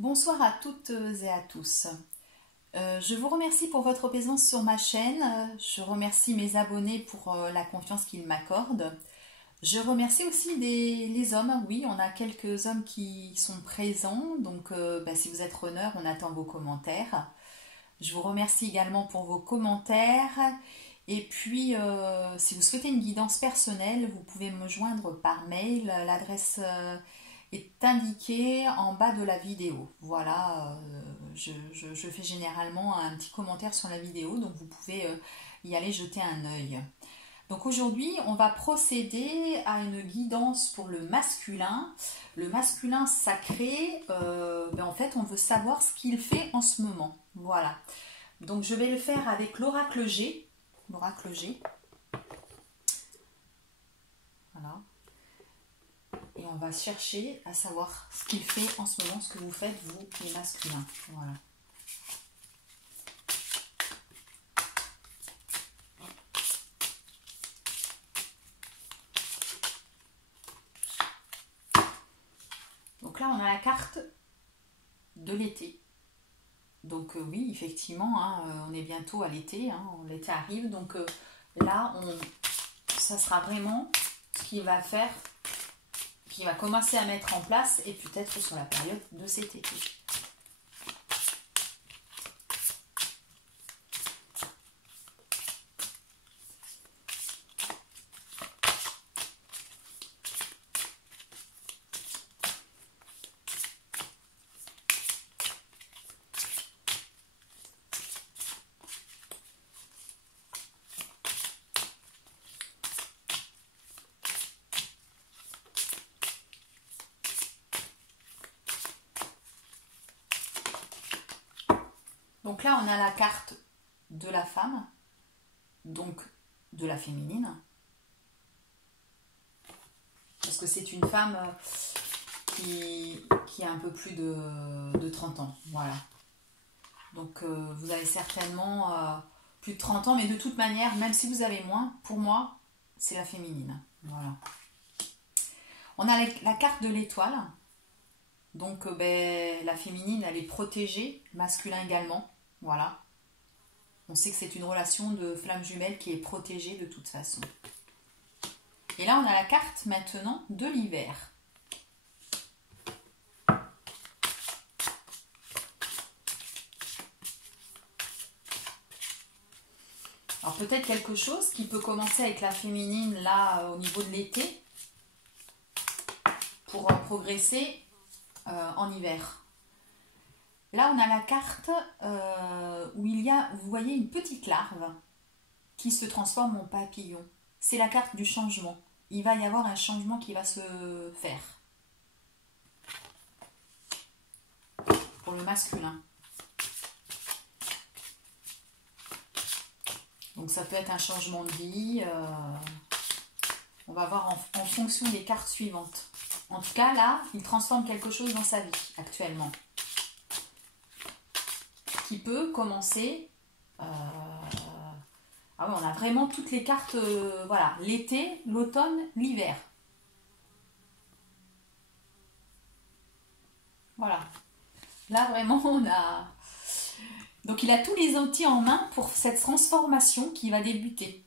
Bonsoir à toutes et à tous. Je vous remercie pour votre présence sur ma chaîne. Je remercie mes abonnés pour la confiance qu'ils m'accordent. Je remercie aussi les hommes. Oui, on a quelques hommes qui sont présents. Donc, si vous êtes runner, on attend vos commentaires. Je vous remercie également pour vos commentaires. Et puis, si vous souhaitez une guidance personnelle, vous pouvez me joindre par mail. L'adresse est indiquée en bas de la vidéo. Voilà, je fais généralement un petit commentaire sur la vidéo, donc vous pouvez y aller jeter un œil. Donc aujourd'hui, on va procéder à une guidance pour le masculin. Le masculin sacré, en fait, on veut savoir ce qu'il fait en ce moment. Voilà. Donc je vais le faire avec l'oracle G. L'oracle G. Voilà. Et on va chercher à savoir ce qu'il fait en ce moment, ce que vous faites, vous, les masculins. Voilà. Donc là, on a la carte de l'été. Donc oui, effectivement, on est bientôt à l'été, l'été arrive. Donc là, ça sera vraiment ce qu'il va faire, qu'il va commencer à mettre en place, et peut-être sur la période de cet été. Donc là, on a la carte de la femme, donc de la féminine. Parce que c'est une femme qui a un peu plus de 30 ans. Voilà. Donc vous avez certainement plus de 30 ans, mais de toute manière, même si vous avez moins, pour moi, c'est la féminine. Voilà. On a la carte de l'étoile. Donc la féminine, elle est protégée, masculin également. Voilà. On sait que c'est une relation de flamme jumelle qui est protégée de toute façon. Et là, on a la carte maintenant de l'hiver. Alors peut-être quelque chose qui peut commencer avec la féminine là au niveau de l'été pour progresser en hiver. Là, on a la carte où il y a, vous voyez, une petite larve qui se transforme en papillon. C'est la carte du changement. Il va y avoir un changement qui va se faire. Pour le masculin. Donc ça peut être un changement de vie. On va voir en fonction des cartes suivantes. En tout cas, là, il transforme quelque chose dans sa vie actuellement. Qui peut commencer... Ah oui, on a vraiment toutes les cartes, voilà, l'été, l'automne, l'hiver. Voilà. Là, vraiment, on a... Donc, il a tous les outils en main pour cette transformation qui va débuter.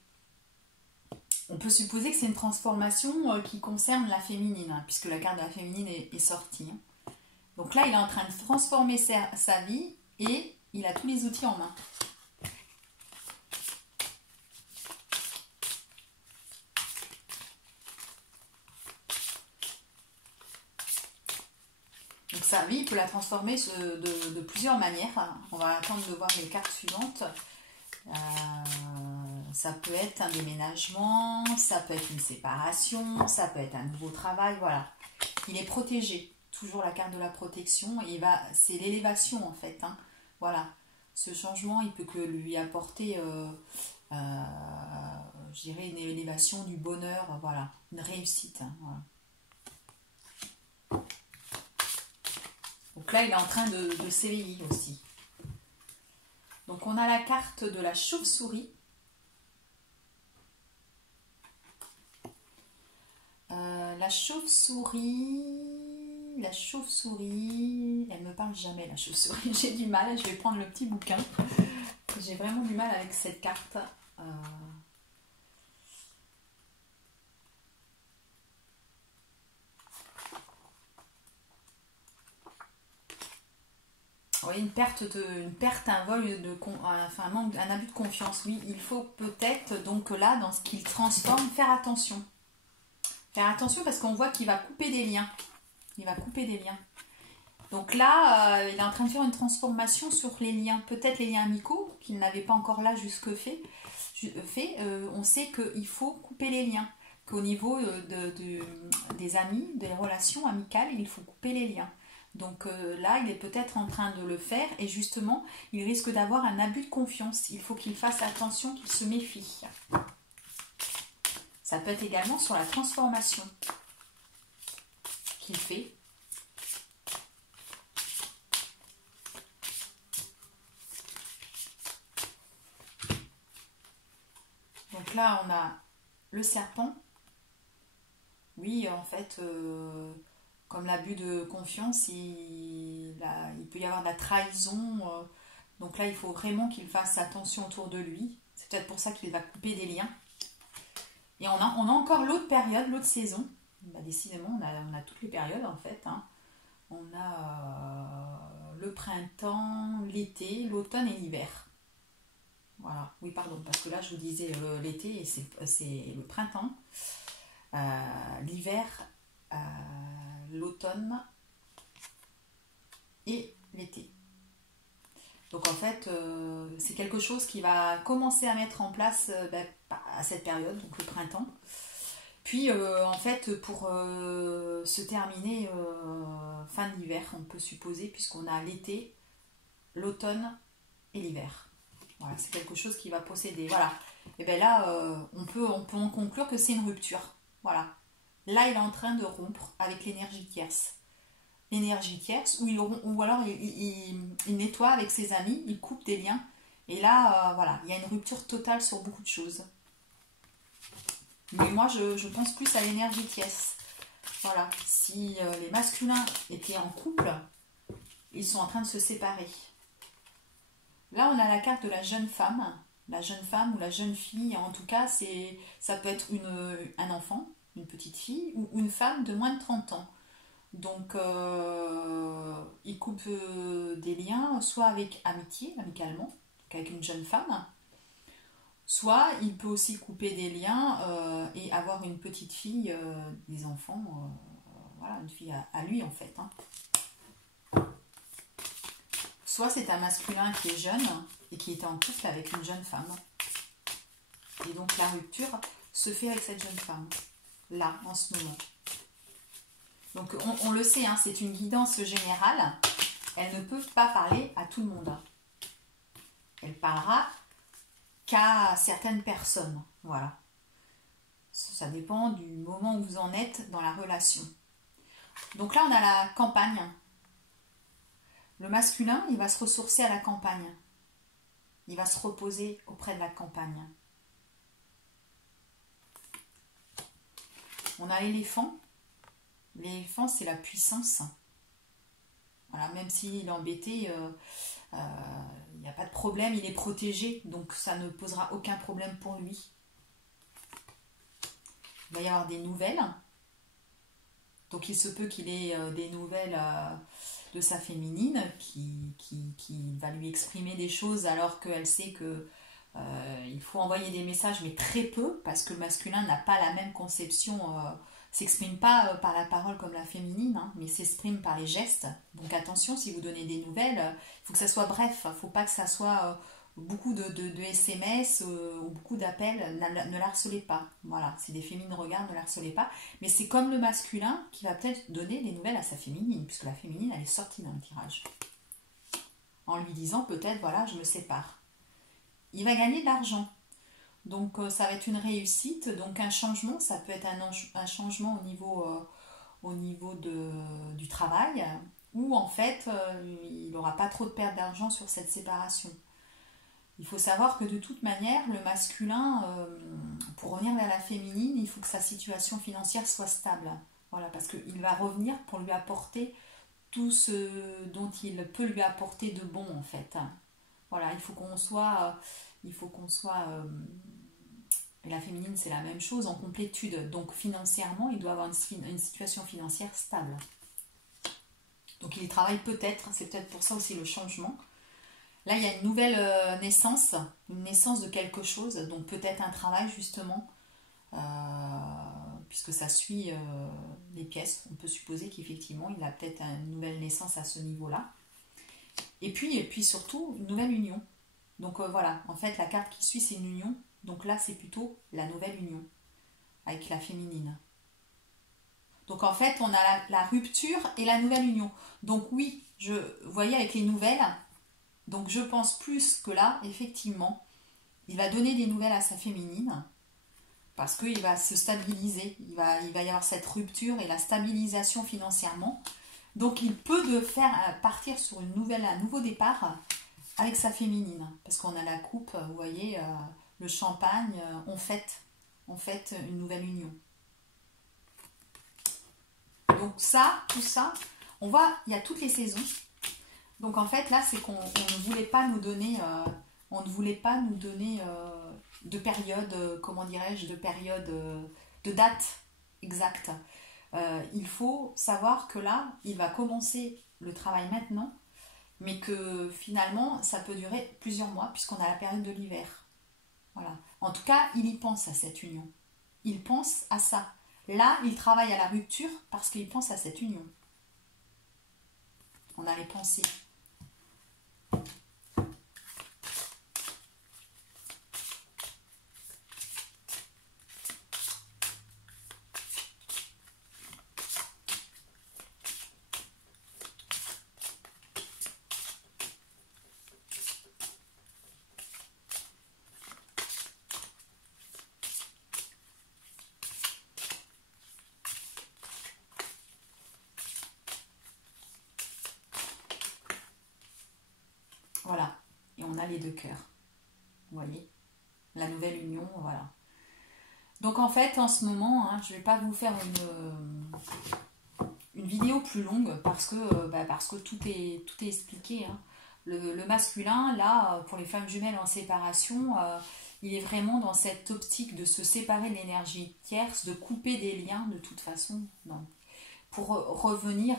On peut supposer que c'est une transformation qui concerne la féminine, puisque la carte de la féminine est sortie. Donc là, il est en train de transformer sa vie et il a tous les outils en main. Donc sa vie, il peut la transformer de plusieurs manières. On va attendre de voir les cartes suivantes. Ça peut être un déménagement, ça peut être une séparation, ça peut être un nouveau travail, voilà. Il est protégé, toujours la carte de la protection, et c'est l'élévation en fait. Voilà, ce changement, il peut que lui apporter, je dirais, une élévation du bonheur, voilà, une réussite. Voilà. Donc là, il est en train de s'éveiller aussi. Donc on a la carte de la chauve-souris. La chauve-souris, la chauve-souris. Elle me parle jamais, la chauve-souris. J'ai du mal. Je vais prendre le petit bouquin. J'ai vraiment du mal avec cette carte. Oui, une perte, un vol, enfin un abus de confiance. Oui, il faut peut-être, donc là, dans ce qu'il transforme, faire attention. Faire attention parce qu'on voit qu'il va couper des liens. Il va couper des liens. Donc là, il est en train de faire une transformation sur les liens. Peut-être les liens amicaux, qu'il n'avait pas encore là jusque fait. On sait qu'il faut couper les liens. Qu'au niveau des amis, des relations amicales, il faut couper les liens. Donc là, il est peut-être en train de le faire et justement, il risque d'avoir un abus de confiance. Il faut qu'il fasse attention, qu'il se méfie. Ça peut être également sur la transformation qu'il fait. Donc là, on a le serpent. Oui, en fait... comme l'abus de confiance, il peut y avoir de la trahison. Donc là, il faut vraiment qu'il fasse attention autour de lui. C'est peut-être pour ça qu'il va couper des liens. Et on a encore l'autre période, l'autre saison. Bah, décidément, on a toutes les périodes en fait. Hein. On a le printemps, l'été, l'automne et l'hiver. Voilà. Oui, pardon, parce que là, je vous disais l'été et c'est le printemps. L'hiver... l'automne et l'été. Donc en fait, c'est quelque chose qui va commencer à mettre en place à cette période, donc le printemps. Puis en fait, pour se terminer fin de l'hiver, on peut supposer, puisqu'on a l'été, l'automne et l'hiver. Voilà, c'est quelque chose qui va posséder. Voilà. Et bien là, on peut en conclure que c'est une rupture. Voilà. Là, il est en train de rompre avec l'énergie tierce. L'énergie tierce, ou alors il nettoie avec ses amis, il coupe des liens. Et là, voilà, il y a une rupture totale sur beaucoup de choses. Mais moi, je pense plus à l'énergie tierce. Voilà, si les masculins étaient en couple, ils sont en train de se séparer. Là, on a la carte de la jeune femme. La jeune femme ou la jeune fille, en tout cas, ça peut être un enfant, une petite fille, ou une femme de moins de 30 ans. Donc, il coupe des liens, soit avec amitié, amicalement, donc avec une jeune femme, soit il peut aussi couper des liens et avoir une petite fille, des enfants, voilà, une fille à lui en fait. Hein. Soit c'est un masculin qui est jeune et qui était en couple avec une jeune femme. Et donc la rupture se fait avec cette jeune femme, là, en ce moment. Donc on le sait, hein, c'est une guidance générale. Elle ne peut pas parler à tout le monde. Elle parlera qu'à certaines personnes. Voilà. Ça dépend du moment où vous en êtes dans la relation. Donc là, on a la campagne. Le masculin, il va se ressourcer à la campagne. Il va se reposer auprès de la campagne. On a l'éléphant. L'éléphant, c'est la puissance. Voilà, même s'il est embêté, il n'y a pas de problème, il est protégé, donc ça ne posera aucun problème pour lui. Il va y avoir des nouvelles. Donc il se peut qu'il ait des nouvelles de sa féminine qui va lui exprimer des choses alors qu'elle sait que il faut envoyer des messages, mais très peu, parce que le masculin n'a pas la même conception, s'exprime pas par la parole comme la féminine, hein, mais s'exprime par les gestes. Donc attention, si vous donnez des nouvelles, il faut que ça soit bref, il ne faut pas que ça soit beaucoup de SMS ou beaucoup d'appels, ne la harcelez pas. Voilà, si des féminines regardent, ne la harcelez pas. Mais c'est comme le masculin qui va peut-être donner des nouvelles à sa féminine, puisque la féminine, elle est sortie dans le tirage. En lui disant peut-être, voilà, je me sépare. Il va gagner de l'argent. Donc ça va être une réussite, donc un changement, ça peut être un changement au niveau du travail, où en fait il n'aura pas trop de perte d'argent sur cette séparation. Il faut savoir que de toute manière, le masculin, pour revenir vers la féminine, il faut que sa situation financière soit stable. Voilà, parce qu'il va revenir pour lui apporter tout ce dont il peut lui apporter de bon en fait. Voilà, il faut qu'on soit et la féminine c'est la même chose en complétude. Donc financièrement, il doit avoir une situation financière stable. Donc il travaille peut-être, c'est peut-être pour ça aussi le changement. Là, il y a une nouvelle naissance, une naissance de quelque chose, donc peut-être un travail justement, euh, puisque ça suit les pièces. On peut supposer qu'effectivement, il a peut-être une nouvelle naissance à ce niveau-là. Et puis surtout, une nouvelle union. Donc voilà, en fait, la carte qui suit, c'est une union. Donc là, c'est plutôt la nouvelle union avec la féminine. Donc en fait, on a la rupture et la nouvelle union. Donc oui, vous voyez avec les nouvelles, donc je pense plus que là, effectivement, il va donner des nouvelles à sa féminine parce qu'il va se stabiliser. Il va y avoir cette rupture et la stabilisation financièrement. Donc il peut partir sur un nouveau départ avec sa féminine. Parce qu'on a la coupe, vous voyez, le champagne, on fête une nouvelle union. Donc tout ça, il y a toutes les saisons. Donc en fait là c'est qu'on ne voulait pas nous donner, de période, comment dirais-je, de date exacte. Il faut savoir que là il va commencer le travail maintenant, mais que finalement ça peut durer plusieurs mois puisqu'on a la période de l'hiver. Voilà. En tout cas il y pense à cette union. Il pense à ça. Là il travaille à la rupture parce qu'il pense à cette union. On a les pensées. Voilà. Et on a les deux cœurs. Vous voyez, la nouvelle union, voilà. Donc en fait, en ce moment, je ne vais pas vous faire une vidéo plus longue parce que tout est expliqué. Le masculin, là, pour les femmes jumelles en séparation, il est vraiment dans cette optique de se séparer de l'énergie tierce, de couper des liens de toute façon, non. Pour revenir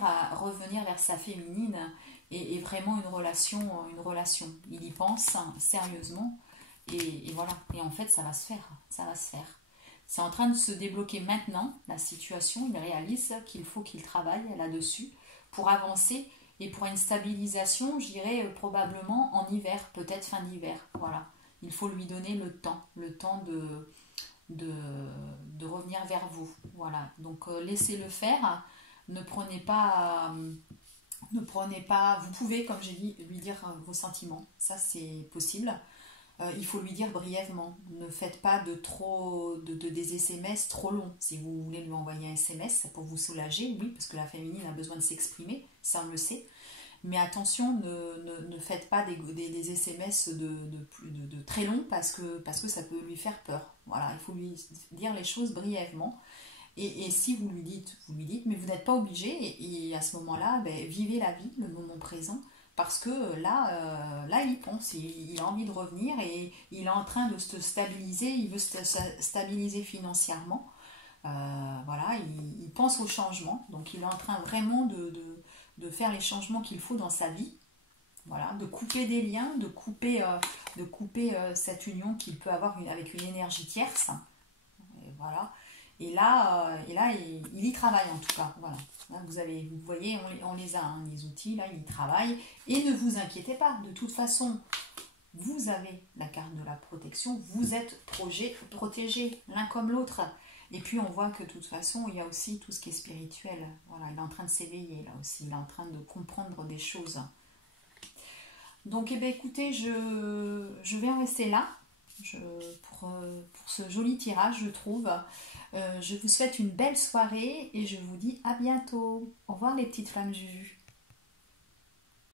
vers sa féminine et vraiment une relation. Il y pense sérieusement. Et voilà. Et en fait, ça va se faire. C'est en train de se débloquer maintenant, la situation. Il réalise qu'il faut qu'il travaille là-dessus pour avancer et pour une stabilisation, je dirais probablement en hiver, peut-être fin d'hiver. Voilà. Il faut lui donner le temps de revenir vers vous. Voilà. Donc laissez-le faire. Ne prenez pas, vous pouvez, comme j'ai dit, lui dire vos sentiments. Ça, c'est possible. Il faut lui dire brièvement. Ne faites pas des SMS trop longs. Si vous voulez lui envoyer un SMS pour vous soulager, oui, parce que la féminine a besoin de s'exprimer, ça on le sait. Mais attention, ne faites pas des SMS de très longs parce que ça peut lui faire peur. Voilà, il faut lui dire les choses brièvement. Et si vous lui dites, mais vous n'êtes pas obligé. Et à ce moment-là, vivez la vie, le moment présent. Parce que là il pense, il a envie de revenir et il est en train de se stabiliser, il veut se stabiliser financièrement. Voilà, il pense au changement, donc il est en train vraiment de faire les changements qu'il faut dans sa vie. Voilà, de couper des liens, de couper cette union qu'il peut avoir avec une énergie tierce. Et voilà. Et là, il y travaille en tout cas. Voilà. Vous voyez, on les a, les outils, là, il y travaille. Et ne vous inquiétez pas, de toute façon, vous avez la carte de la protection, vous êtes protégés l'un comme l'autre. Et puis on voit que de toute façon, il y a aussi tout ce qui est spirituel. Voilà, il est en train de s'éveiller là aussi, il est en train de comprendre des choses. Donc, écoutez, je vais en rester là. Pour ce joli tirage, je trouve. Je vous souhaite une belle soirée et je vous dis à bientôt. Au revoir les petites flammes Juju.